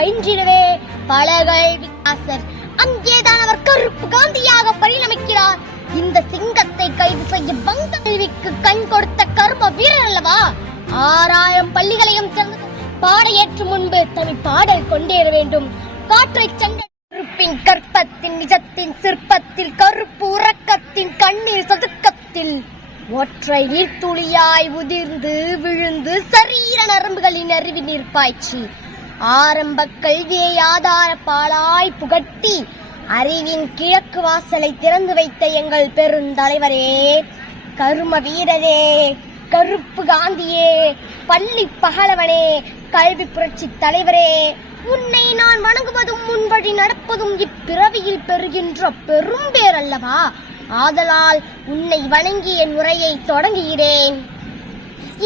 பயின்றிடவே பலகல்வியாசர் அங்கேதான் அவர் கருப்பு காந்தியாக பரிணமிக்கிறார். இந்த சிங்கத்தை கைது செய்ய வங்க கல்விக்கு கண் கொடுத்த கர்ம வீரர் அல்லவா. 6000 பள்ளிகளையும் சேர்ந்து பாடையேற்று முன்பு தமிழ் பாடல் கொண்டேற வேண்டும். காற்றை சென்ற கருப்பின் கற்பத்தின் நிஜத்தின் சிற்பத்தில் கருப்பு உறக்கத்தின் கண்ணீர் சதுக்கத்தில் ஒற்றை நீர்த்துளியாய் உதிர்ந்து விழுந்து சரீர நரம்புகளின் அறிவி நீர் பாய்ச்சி ஆரம்ப கல்வியை ஆதார பாலாய் புகட்டி அறிவின் கிழக்கு வாசலை திறந்து வைத்த எங்கள் பெருந்தலைவரே, கரும வீரரே, கருப்பு காந்தியே, பள்ளி பகலவனே, கல்வி புரட்சி தலைவரே, உன்னை நான் வணங்குவதும் முன்வழி நடப்பதும் இப்பிறவியில் பெறுகின்ற பெரும்பேர் அல்லவா. ஆதலால் உன்னை வணங்கி என் உரையை தொடங்குகிறேன்.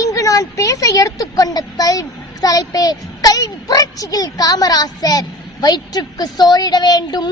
இங்கு நான் பேச எடுத்துக்கொண்ட தலைப்பே கல்வி புரட்சியில் காமராசர். வயிற்றுக்கு சோறிட வேண்டும்,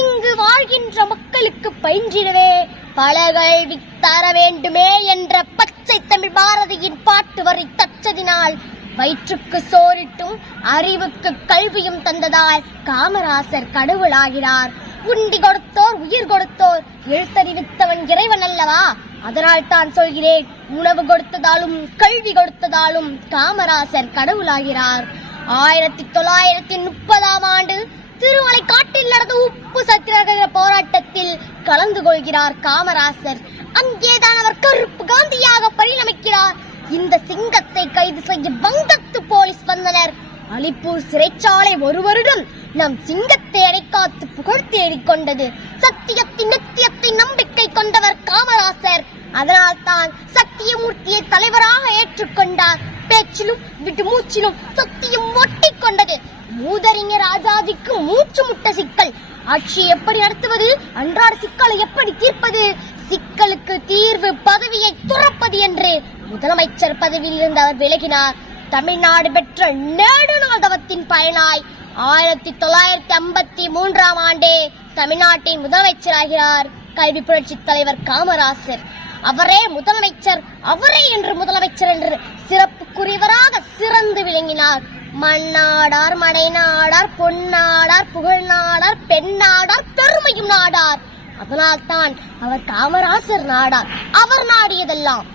இங்கு வாழ்கின்ற மக்களுக்கு பயின்றிடவே பலகல்வி தர வேண்டுமே என்ற பச்சை தமிழ் பாரதியின் பாட்டு வரை தச்சதினால் வயிற்றுக்கு சோறிட்டும் அறிவுக்கு கல்வியும் தந்ததால் காமராசர் கடவுளாகிறார். உண்டி கொடுத்தோர் உயிர் கொடுத்தோர் எழுத்தறிவித்தவன் இறைவன் அல்லவா. அதனால் தான் சொல்கிறேன், உணவு கொடுத்ததாலும் கல்வி கொடுத்ததாலும் காமராசர் கடவுளாகிறார். 1930ஆம் ஆண்டு திருமலை காட்டில் நடந்த உப்பு சத்தியாகிரக போராட்டத்தில் கலந்து கொள்கிறார் காமராசர். அங்கேதான் அவர் கருப்பு காந்தியாக பரிணமிக்கிறார். இந்த சிங்கத்தை கைது செய்ய வங்கத்து போலீஸ் வந்தனர். அலிப்பூர் சிறைச்சாலை ஒரு வருடம் நம் சிங்கத்தை அடைக்காத்து புகழ் தேடிக்கொண்டது. சத்தியத்தின் நித்தியத்தை நம்பிக்கை கொண்டவர் காமராசர். அதனால் தான் சத்தியமூர்த்தியை தலைவராக ஏற்றுக்கொண்டார். பேச்சிலும் விட்டு மூச்சிலும் சத்தியம் ஒட்டி கொண்டது. மூதறிஞர் ஆசாதிக்கு மூச்சு முட்ட சிக்கல். ஆட்சி எப்படி நடத்துவது, அன்றாட சிக்கலை எப்படி தீர்ப்பது, சிக்கலுக்கு தீர்வு பதவியை துறப்பது என்று முதலமைச்சர் பதவியில் இருந்து அவர் விலகினார். தமிழ்நாடு பெற்ற நெடுநாள் தவத்தின் பயனாய் 1953ஆம் ஆண்டே தமிழ்நாட்டின் முதலமைச்சராகிறார் கல்வி புரட்சி தலைவர் காமராசர். அவரே முதலமைச்சர், அவரே என்று முதலமைச்சர் என்று சிறப்புக்குரியவராக சிறந்து விளங்கினார். மண்ணாடார், மடைநாடார், பொன்னாடார், புகழ்நாடார், பெண்ணாடார், பெருமையும் நாடார். அதனால் தான் அவர் காமராசர் நாடார். அவர் நாடியதெல்லாம்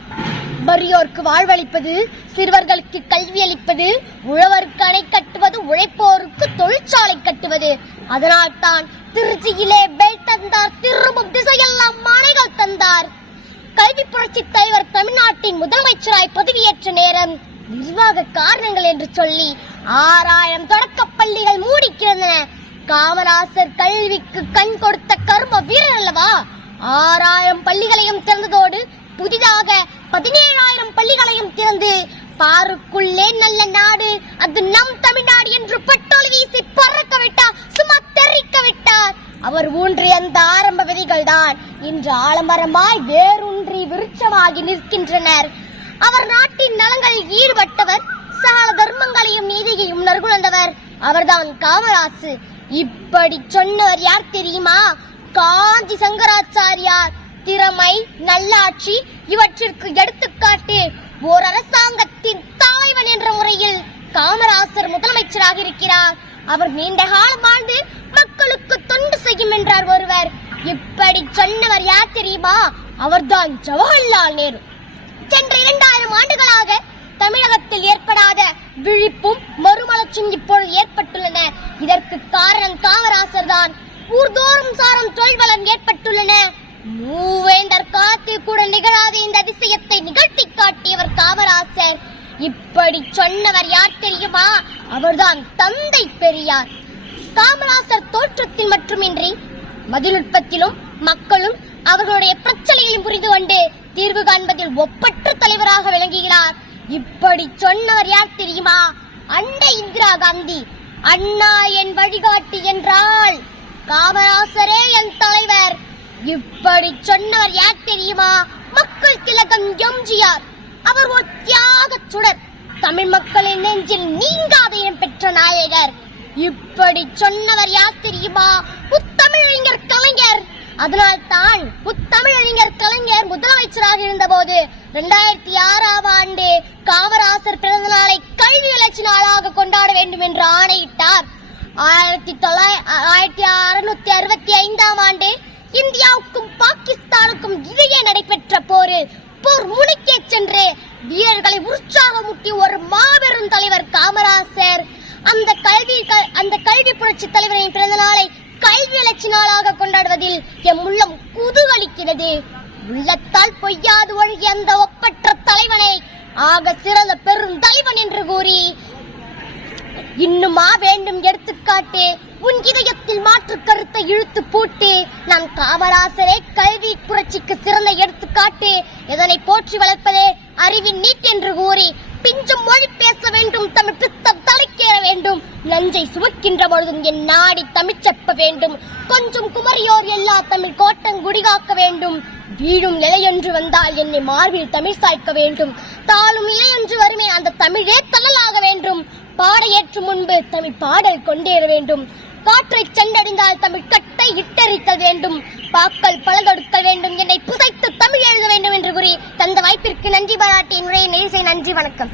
வறியோருக்கு வாழ்வளிப்பது, சிறுவர்களுக்கு கல்வி அளிப்பது, உழவருக்கு அணை கட்டுவது, உழைப்போருக்கு தொழிற்சாலை கட்டுவது. அதனால் தான் திருச்சியிலே பெல் தந்தார், திரும்பும் திசையெல்லாம் மனைகள் தந்தார். கல்வி புரட்சி தலைவர் தமிழ்நாட்டின் முதலமைச்சராய் பதவியேற்ற நேரம் நிர்வாக காரணங்கள் என்று சொல்லி 6000 தொடக்க பள்ளிகள் மூடி கிடந்தன. காமராசர் கல்விக்கு கண் கொடுத்த கர்ம வீரர் அல்லவா. 6000 பள்ளிகளையும் திறந்ததோடு புதிதாக 17000 பள்ளிகளையும் திறந்து பாருக்குள்ளே நல்ல நாடு அது நம் தமிழ்நாடு என்று பெட்ரோல் வீசி பறக்க விட்டார், சும்மா தெரிக்க விட்டார். அவர் ஊன்றிய அந்த ஆரம்ப விதிகள் தான் இன்று ஆலமரமாய் வேரூன்றி விருட்சமாகி நிற்கின்றனர். அவர் நாட்டின் நலங்களில் ஈடுபட்டவர், சகல தர்மங்களையும் நீதியையும் நற்குணர்ந்தவர். அவர்தான் காமராசு. இப்படி சொன்னவர் யார் தெரியுமா? காஞ்சி சங்கராச்சாரியார். திறமை, நல்லாட்சி இவற்றிற்கு எடுத்துக்காட்டு ஓர் அரசாங்கத்தின் தலைவன் என்ற முறையில் காமராசர் முதலமைச்சராக இருக்கிறார். அவர் நீண்ட காலம் வாழ்ந்து மக்களுக்கு தொண்டு செய்யும் என்றார் ஒருவர். இப்படி சொன்னவர் யார் தெரியுமா? அவர்தான் ஜவஹர்லால் நேரு. சென்ற 2000 ஆண்டுகளாக தமிழகத்தில் ஏற்படாத விழிப்பும் மறுமலர்ச்சியும் இப்பொழுது ஏற்பட்டுள்ளன. இதற்கு காரணம் காமராசர் தான். ஊர்தோறும் சாரம் தொழில்வளம் ஏற்பட்டுள்ளன. மூவேந்தர் காலத்தில் கூட நிகழாத இந்த அதிசயத்தை நிகழ்த்தி காட்டியவர் காமராசர். இப்படி சொன்னவர் யார் தெரியுமா? அவர்தான் தந்தை பெரியார். காமராசர் தோற்றத்தில் மட்டுமின்றி மதிநுட்பத்திலும் மக்களும் அவர்களுடைய பிரச்சனையையும் புரிந்து கொண்டு தீர்வு காண்பதில் ஒப்பற்ற தலைவராக விளங்குகிறார். இப்படி சொன்னவர் யார் தெரியுமா? அண்டை இந்திரா காந்தி. அண்ணா என் வழிகாட்டி என்றால் காமராசரே என் தலைவர். இப்படி சொன்னவர் யார் தெரியுமா? மக்கள் திலகம் எம்ஜிஆர். அவர் ஒரு தியாக சுடர், தமிழ் மக்களின் நெஞ்சில் நீங்காத இடம் பெற்ற நாயகர். இப்படி சொன்னவர் யார் தெரியுமா? முத்தமிழறிஞர் கலைஞர். அதனால் தான் முத்தமிழறிஞர் கலைஞர் முதலமைச்சராக இருந்தபோது 2006ஆம் ஆண்டு காமராசர் பிறந்த நாளை கல்வி வளர்ச்சி நாளாக கொண்டாட வேண்டும் என்று ஆணையிட்டார். 1665 ஆண்டு இந்தியாவுக்கும் பாகிஸ்தானுக்கும் இடையே நடைபெற்ற போரில் போர் முனைக்கே சென்று வீரர்களை உற்சாகமூட்டி ஒரு மாபெரும் தலைவர் காமராசர். அந்த கல்வி புரட்சி தலைவரின் பிறந்த நாளை கல்வி வளர்ச்சி நாளாக கொண்டாடுவதில் எம் உள்ளம் குதூகலிக்கிறது. உள்ளத்தால் பொய்யாது ஒழுகிய அந்த ஒப்பற்ற தலைவனை ஆக சிறந்த பெரும் தலைவன் என்று கூறி இன்னுமா வேண்டும் எடுத்துக்காட்டு, உன் இதயத்தில் மாற்று கருத்தை இழுத்து பூட்டு. நான் காமராசரே கல்வி புரட்சிக்கு சிறந்த எடுத்துக்காட்டு, இதனை போற்றி வளர்ப்பதே அறிவின் நீட் என்று கூறி பிஞ்சும் மொழி பேச வேண்டும், தமிழ் பித்தம் தலைக்கேற வேண்டும், நஞ்சை சுமக்கின்ற பொழுதும் என் நாடி தமிழ் செப்ப வேண்டும், கொஞ்சம் குமரியோர் எல்லா தமிழ் கோட்டங்குடி காக்க வேண்டும், வீழும் இலையொன்று வந்தால் என்னை மார்பில் தமிழ் சாய்க்க வேண்டும், தாளும் இலையொன்று வருமே அந்த தமிழே தள்ளலாக வேண்டும், பாட ஏற்றும் முன்பு தமிழ் பாடல் கொண்டேற வேண்டும், காற்றை சென்றடைந்தால் தமிழ் கட்டை இட்டறித்தல் வேண்டும், பாக்கள் பலதொடுக்க வேண்டும், என்னை புதைத்து தமிழ் எழுத வேண்டும் என்று கூறி தந்த வாய்ப்பிற்கு நன்றி பாராட்டி உரையை நிறைவு செய்ய நன்றி, வணக்கம்.